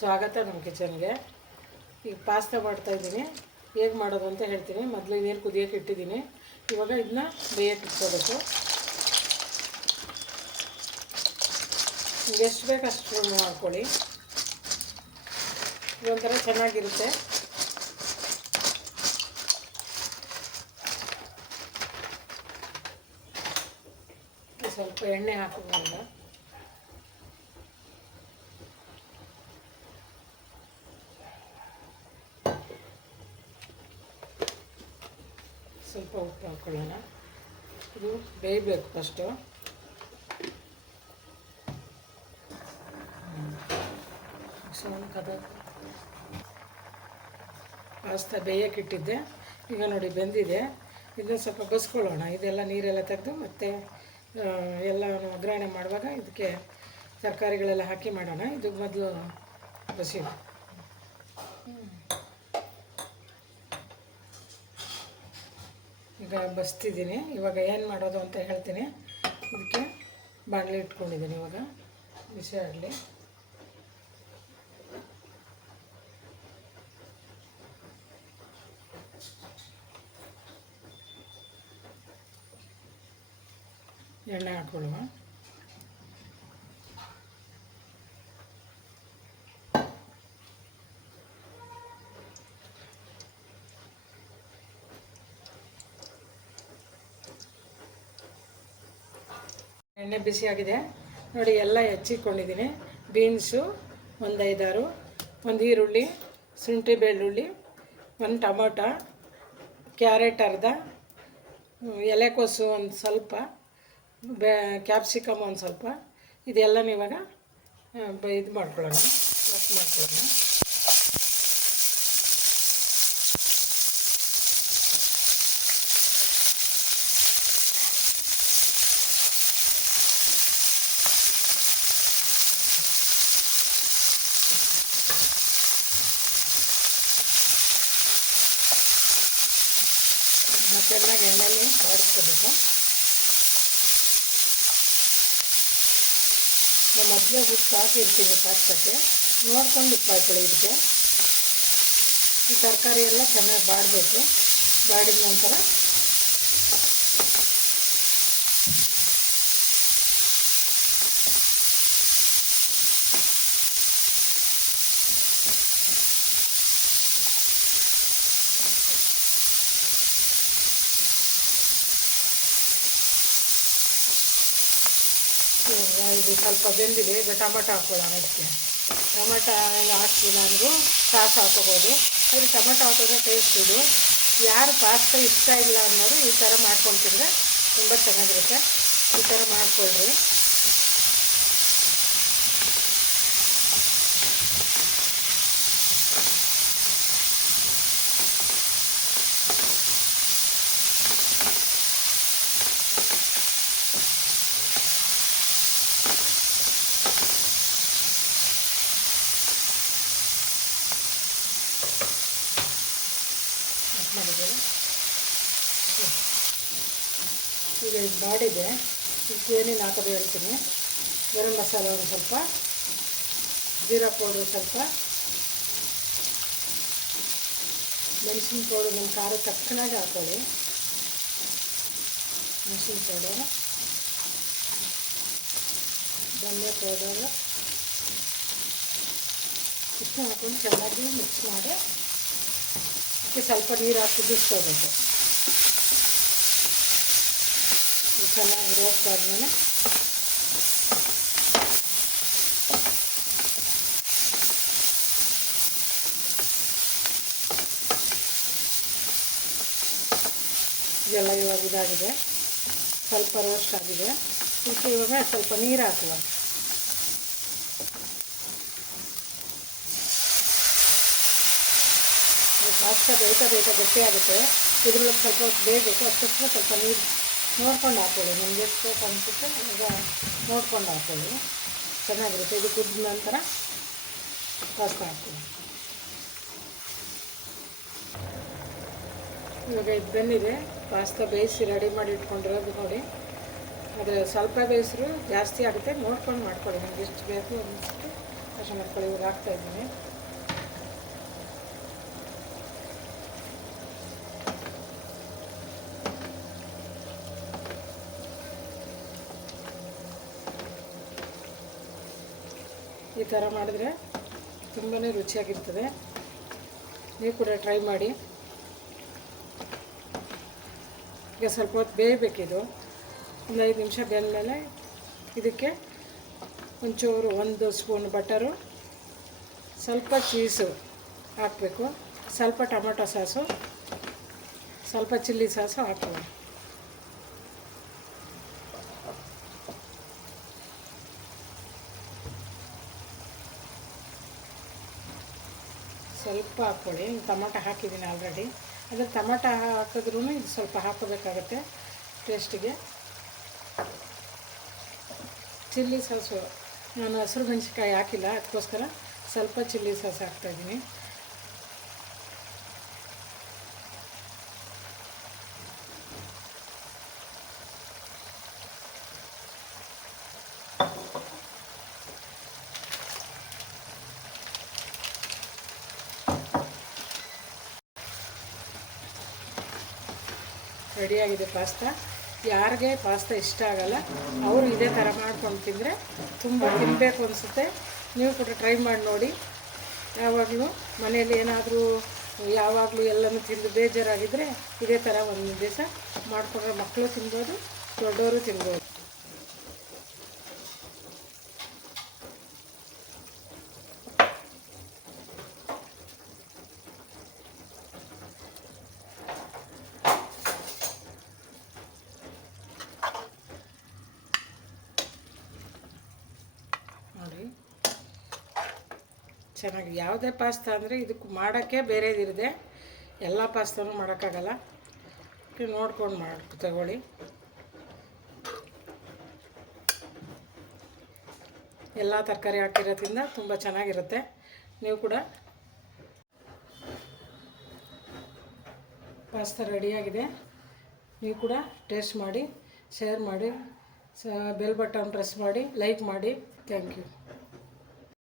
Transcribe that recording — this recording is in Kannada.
ಸ್ವಾಗತ ನಮ್ಮ ಕಿಚನ್ಗೆ. ಈಗ ಪಾಸ್ತಾ ಮಾಡ್ತಾಯಿದ್ದೀನಿ. ಹೇಗೆ ಮಾಡೋದು ಅಂತ ಹೇಳ್ತೀನಿ. ಮೊದಲು ನೀರು ಕುದಿಯೋಕೆ ಇಟ್ಟಿದ್ದೀನಿ. ಇವಾಗ ಇದನ್ನ ಬೇಯಕ್ಕೆ ಇಟ್ಕೋಬೇಕು. ಎಷ್ಟು ಬೇಕು ಅಷ್ಟು ಮಾಡ್ಕೊಳ್ಳಿ. ಇದೊಂಥರ ಚೆನ್ನಾಗಿರುತ್ತೆ. ಸ್ವಲ್ಪ ಎಣ್ಣೆ ಹಾಕೋದ್ರಿಂದ ಸ್ವಲ್ಪ ಉಪ್ಪು ಹಾಕ್ಕೊಳ್ಳೋಣ. ಇದು ಬೇಯಬೇಕು ಫಸ್ಟು. ಪಾಸ್ತಾ ಬೇಯಕ್ಕೆ ಇಟ್ಟಿದ್ದೆ. ಈಗ ನೋಡಿ ಬೆಂದಿದೆ. ಇದನ್ನು ಸ್ವಲ್ಪ ಬಸ್ಕೊಳ್ಳೋಣ. ಇದೆಲ್ಲ ನೀರೆಲ್ಲ ತೆಗೆದು ಮತ್ತೆ ಎಲ್ಲ ಒಗ್ಗರಣೆ ಮಾಡುವಾಗ ಇದಕ್ಕೆ ತರಕಾರಿಗಳೆಲ್ಲ ಹಾಕಿ ಮಾಡೋಣ. ಇದು ಮೊದಲು ಬಸಿ. ಈಗ ಬಸ್ತಿದ್ದೀನಿ. ಇವಾಗ ಏನು ಮಾಡೋದು ಅಂತ ಹೇಳ್ತೀನಿ. ಇದಕ್ಕೆ ಬಾಣಲೆ ಇಟ್ಕೊಂಡಿದ್ದೀನಿ. ಇವಾಗ ಬಿಸಿ ಆಗಲಿ. ಎಣ್ಣೆ ಹಾಕೊಳ್ಳುವ. ಎಣ್ಣೆ ಬಿಸಿಯಾಗಿದೆ ನೋಡಿ. ಎಲ್ಲ ಹೆಚ್ಚಿಕೊಂಡಿದ್ದೀನಿ. ಬೀನ್ಸು ಒಂದು 5-6, ಒಂದು ಈರುಳ್ಳಿ, ಶುಂಠಿ ಬೆಳ್ಳುಳ್ಳಿ, ಒಂದು ಟೊಮೊಟೊ, ಕ್ಯಾರೆಟ್ ಅರ್ಧ, ಎಲೆಕೋಸು ಒಂದು ಸ್ವಲ್ಪ, ಕ್ಯಾಪ್ಸಿಕಮ್ ಒಂದು ಸ್ವಲ್ಪ. ಇದೆಲ್ಲನೂ ಇವಾಗ ಇದು ಮಾಡ್ಕೊಳ್ಳೋಣ, ವಾಶ್ ಮಾಡ್ಕೊಳ್ಳೋಣ. ಚೆನ್ನಾಗಿ ಎಣ್ಣೆಯಲ್ಲಿ ಬಾಡಿಸ್ಕೋಬೇಕು. ಮೊದಲೇ ಉಪ್ಪು ಹಾಕಿರ್ತೀವಿ ಪಾಸ್ತಾಕ್ಕೆ. ನೋಡ್ಕೊಂಡು ಉಪ್ಪು ಹಾಕೊಳ್ಳಿ. ಇದಕ್ಕೆ ಈ ತರಕಾರಿ ಎಲ್ಲ ಚೆನ್ನಾಗಿ ಬಾಡಬೇಕು. ಬಾಡಿದ ನಂತರ ಇದು ಸ್ವಲ್ಪ ಬೆಂದಿದೆ. ಈಗ ಟೊಮೊಟೊ ಹಾಕ್ಕೊಳ್ಳೋಣ. ಇದಕ್ಕೆ ಟೊಮೊಟೊ ಹಾಕಿ ನಾನು ಸಾಸ್ ಹಾಕೋಬೋದು. ಆದರೆ ಟೊಮೊಟೊ ಹಾಕಿದ್ರೆ ಟೇಸ್ಟ್ ಇದು. ಯಾರು ಪಾಸ್ತಾ ಇಷ್ಟ ಇಲ್ಲ ಅನ್ನೋರು ಈ ಥರ ಮಾಡ್ಕೊತಿದ್ರೆ ತುಂಬ ಚೆನ್ನಾಗಿರುತ್ತೆ. ಈ ಥರ ಮಾಡಿಕೊಳ್ರಿ. ಮಾಡಿದ್ದೇನೆ. ಈಗ ಇದು ಬಾಡಿದೆ. ಇದಕ್ಕೆ ಏನೇನು ಹಾಕೋದು ಹೇಳ್ತೀನಿ. ಗರಂ ಮಸಾಲ ಒಂದು ಸ್ವಲ್ಪ, ಜೀರಾ ಪೌಡ್ರು ಸ್ವಲ್ಪ, ಮೆಣಸಿನ ಪೌಡ್ರು ನಮ್ಮ ಖಾರ ತಕ್ಕನಾಗಿ ಹಾಕೊಳ್ಳಿ. ಮೆಣಸಿನ ಪೌಡರು, ಧನಿಯಾ ಪೌಡರು ಇಷ್ಟು ಹಾಕೊಂಡು ಚೆನ್ನಾಗಿ ಮಿಕ್ಸ್ ಮಾಡಿ ಅದಕ್ಕೆ ಸ್ವಲ್ಪ ನೀರು ಹಾಕಿ ಕುದಿಸ್ಕೋಬೇಕು. ಚೆನ್ನಾಗಿ ರೋಸ್ಟ್ ಆದಮೇಲೆ ಇದೆಲ್ಲ ಇವಾಗ ಇದಾಗಿದೆ. ಸ್ವಲ್ಪ ರೋಸ್ಟ್ ಆಗಿದೆ. ಇದಕ್ಕೆ ಇವಾಗ ಸ್ವಲ್ಪ ನೀರು ಹಾಕುವ. ಪಾಸ್ತಾ ಬೇಯ್ತಾ ಗಟ್ಟಿಯಾಗುತ್ತೆ. ಇದರಲ್ಲಿ ಸ್ವಲ್ಪ ಹೊತ್ತು ಬೇಯಬೇಕು. ಅಷ್ಟೊತ್ತಿಗೆ ಸ್ವಲ್ಪ ನೀರು ನೋಡ್ಕೊಂಡು ಹಾಕ್ಕೊಳ್ಳಿ. ನಿಮ್ಗೆ ಎಷ್ಟು ಬೇಕು ಅನಿಸುತ್ತೆ ಈಗ ನೋಡ್ಕೊಂಡು ಹಾಕ್ಕೊಳ್ಳಿ. ಚೆನ್ನಾಗಿರುತ್ತೆ. ಇದು ಕುದ್ದ ನಂತರ ಪಾಸ್ತಾ ಹಾಕ್ಕೊಳ್ಳಿ. ಇವಾಗ ಇದು ಬೆಂದಿದೆ. ಪಾಸ್ತಾ ಬೇಯಿಸಿ ರೆಡಿ ಮಾಡಿ ಇಟ್ಕೊಂಡಿರೋದು ನೋಡಿ. ಆದರೆ ಸ್ವಲ್ಪ ಬೇಯಿಸಿದ್ರು ಜಾಸ್ತಿ ಆಗುತ್ತೆ. ನೋಡ್ಕೊಂಡು ಮಾಡ್ಕೊಳ್ಳಿ. ನಿಮ್ಗೆ ಎಷ್ಟು ಬೇಕು ಅನ್ನಿಸ್ತು ಅರ್ಶಿನ ಹಾಕ್ಕೊಳ್ಳಿ. ಇವಾಗ ಹಾಕ್ತಾಯಿದ್ದೀನಿ. ಈ ಥರ ಮಾಡಿದ್ರೆ ತುಂಬಾ ರುಚಿಯಾಗಿರ್ತದೆ. ನೀವು ಕೂಡ ಟ್ರೈ ಮಾಡಿ. ಈಗ ಸ್ವಲ್ಪ ಹೊತ್ತು ಬೇಯಬೇಕಿದು. ಒಂದು 5 ನಿಮಿಷ ಬೆಂದಮೇಲೆ ಇದಕ್ಕೆ ಒಂಚೂರು 1 ಸ್ಪೂನ್ ಬಟರು, ಸ್ವಲ್ಪ ಚೀಸು ಹಾಕಬೇಕು, ಸ್ವಲ್ಪ ಟೊಮೆಟೊ ಸಾಸು, ಸ್ವಲ್ಪ ಚಿಲ್ಲಿ ಸಾಸು ಹಾಕೋಣ. ಸ್ವಲ್ಪ ಹಾಕ್ಕೊಳ್ಳಿ. ಟೊಮೆಟೊ ಹಾಕಿದ್ದೀನಿ ಆಲ್ರೆಡಿ. ಅದ್ರ ಟೊಮೆಟೊ ಹಾಕಿದ್ರೂ ಇದು ಸ್ವಲ್ಪ ಹಾಕೋಬೇಕಾಗತ್ತೆ ಟೇಸ್ಟಿಗೆ. ಚಿಲ್ಲಿ ಸಾಸು ನಾನು ಹಸಿರು ಮೆಣಸಿನ್ಕಾಯಿ ಹಾಕಿಲ್ಲ, ಅದಕ್ಕೋಸ್ಕರ ಸ್ವಲ್ಪ ಚಿಲ್ಲಿ ಸಾಸ್ ಹಾಕ್ತಾಯಿದ್ದೀನಿ. ರೆಡಿಯಾಗಿದೆ ಪಾಸ್ತಾ. ಯಾರಿಗೆ ಪಾಸ್ತಾ ಇಷ್ಟ ಆಗಲ್ಲ ಅವರು ಇದೇ ಥರ ಮಾಡ್ಕೊಂಡು ತಿಂದರೆ ತುಂಬ ತಿನ್ನಬೇಕು ಅನಿಸುತ್ತೆ. ನೀವು ಕೂಡ ಟ್ರೈ ಮಾಡಿ ನೋಡಿ. ಯಾವಾಗಲೂ ಮನೇಲಿ ಏನಾದರೂ ಯಾವಾಗಲೂ ಎಲ್ಲನೂ ತಿಂದು ಬೇಜಾರಾಗಿದ್ದರೆ ಇದೇ ಥರ ಒಂದು ದಿವಸ ಮಾಡಿಕೊಂಡ್ರೆ ಮಕ್ಕಳು ತಿನ್ಬೋದು, ದೊಡ್ಡವರು ತಿನ್ಬೋದು. ನೋಡಿ ಚೆನ್ನಾಗಿ. ಯಾವುದೇ ಪಾಸ್ತಾ ಅಂದರೆ ಇದಕ್ಕೆ ಮಾಡೋಕ್ಕೆ ಬೇರೆದಿರಿದೆ. ಎಲ್ಲ ಪಾಸ್ತಾನೂ ಮಾಡೋಕ್ಕಾಗಲ್ಲ. ನೋಡ್ಕೊಂಡು ಮಾಡಿ ತಗೊಳ್ಳಿ. ಎಲ್ಲ ತರಕಾರಿ ಹಾಕಿರೋದ್ರಿಂದ ತುಂಬ ಚೆನ್ನಾಗಿರುತ್ತೆ. ನೀವು ಕೂಡ ಪಾಸ್ತಾ ರೆಡಿಯಾಗಿದೆ. ನೀವು ಕೂಡ ಟೇಸ್ಟ್ ಮಾಡಿ, ಶೇರ್ ಮಾಡಿ, ಬೆಲ್ ಬಟನ್ ಪ್ರೆಸ್ ಮಾಡಿ, ಲೈಕ್ ಮಾಡಿ. Thank you.